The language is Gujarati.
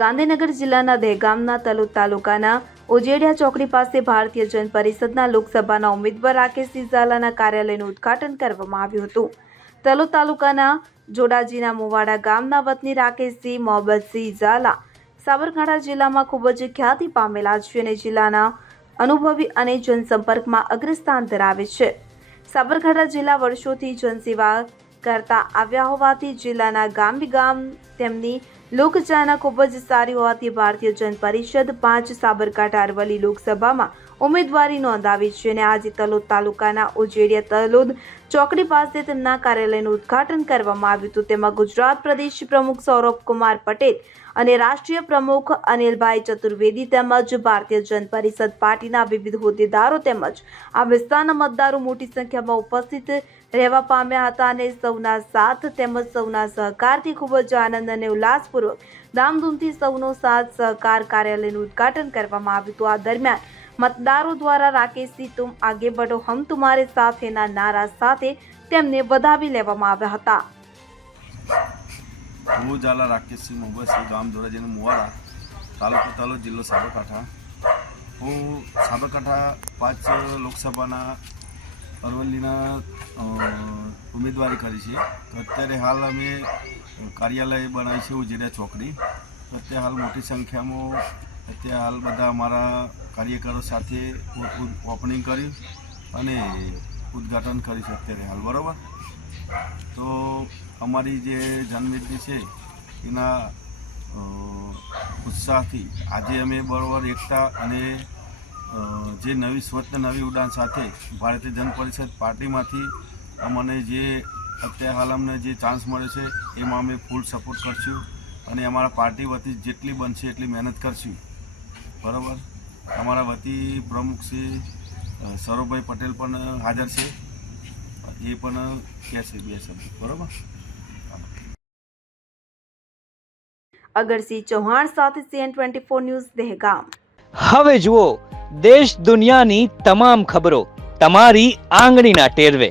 ગાંધીનગર જિલ્લાના દહેગામના તલોદ તાલુકાના ઉજેડિયા ચોકડી પાસે ભારતીય જન પરિષદના લોકસભાના ઉમેદવાર રાકેશસિંહ ઝાલાના કાર્યાલયનું ઉદ્ઘાટન કરવામાં આવ્યું હતું. તલોદ તાલુકાના જોડાજીના મુવાડા ગામના વતની રાકેશસિંહ મોહબ્બતસિંહ ઝાલા સાબરકાંઠા જિલ્લામાં ખૂબ જ ખ્યાતિ પામેલા છે અને જિલ્લાના અનુભવી અને જનસંપર્કમાં અગ્રસ્થાન ધરાવે છે. સાબરકાંઠા જિલ્લા વર્ષોથી જનસેવા કરતા આવ્યા હોવાથી જિલ્લાના ગામ ગામ તેમની લોકચાહના ખૂબ જ સારી હોવાથી ભારતીય જન પરિષદ પાંચ સાબરકાંઠા અરવલ્લી લોકસભામાં ઉમેદવારી નોંધાવી છે અને આજે તલોદ તાલુકાના ઉજેડિયા તલોદ ચોકડી પાસે તેમના કાર્યાલયનું ઉદ્ઘાટન કરવામાં આવ્યું હતું. તેમાં ગુજરાત પ્રદેશ પ્રમુખ સૌરભ કુમાર પટેલ અને રાષ્ટ્રીય પ્રમુખ અનિલભાઈ ચતુર્વેદી તેમજ ભારતીય જન પરિષદ પાર્ટીના વિવિધ હોદ્દેદારો તેમજ આ વિસ્તારના મતદારો મોટી સંખ્યામાં ઉપસ્થિત રહેવા પામ્યા હતા અને સૌના સાથ તેમજ સૌના સહકારથી ખૂબ જ આનંદ અને ઉલ્લાસપૂર્વક ધામધૂમથી સૌનો સાથ સહકાર કાર્યાલયનું ઉદઘાટન કરવામાં આવ્યું હતું. આ દરમિયાન મતદારો દ્વારા રાકેશજી તુમ આગે બઢો હમ તુમારે સાથેના નારા સાથે તેમને વધાવી લેવામાં આવ્યા હતા. હું ઝાલા રાકેશસિંહ મોહબ્બતસિંહ ગામ ધોરાજીનું મુવાડા, તાલુકો તાલો જિલ્લો સાબરકાંઠા. હું સાબરકાંઠા પાંચ લોકસભાના અરવલ્લીના ઉમેદવારી કરી છે. તો અત્યારે હાલ અમે કાર્યાલય બનાવી છે ઉજેડિયા ચોકડી. અત્યારે હાલ મોટી સંખ્યામાં અત્યારે હાલ બધા અમારા કાર્યકરો સાથે ઓપનિંગ કર્યું અને ઉદ્ઘાટન કર્યું છે અત્યારે હાલ, બરાબર? તો અમારી જે જનમેદની છે, એના ઉત્સાહથી આજે અમે બરોબર એકતા અને જે નવી સ્વચ્છ નવી ઉડાન સાથે ભારતીય જન પરિષદ પાર્ટીમાંથી અમને જે અત્યારે હાલ અમને જે ચાન્સ મળે છે એમાં અમે ફૂલ સપોર્ટ કરશું અને અમારા પાર્ટી વતી જેટલી બનશે એટલી મહેનત કરશું. બરાબર? અમારા વતી પ્રમુખ શ્રી સૌરભભાઈ પટેલ પણ હાજર છે. એ પણ કહેશે બે શબ્દ. બરાબર? અગરસિંહ ચૌહાણ સાથે CN twenty four news Dehgam. હવે જુઓ દેશ દુનિયાની તમામ ખબરો તમારી આંગળીના ટેરવે.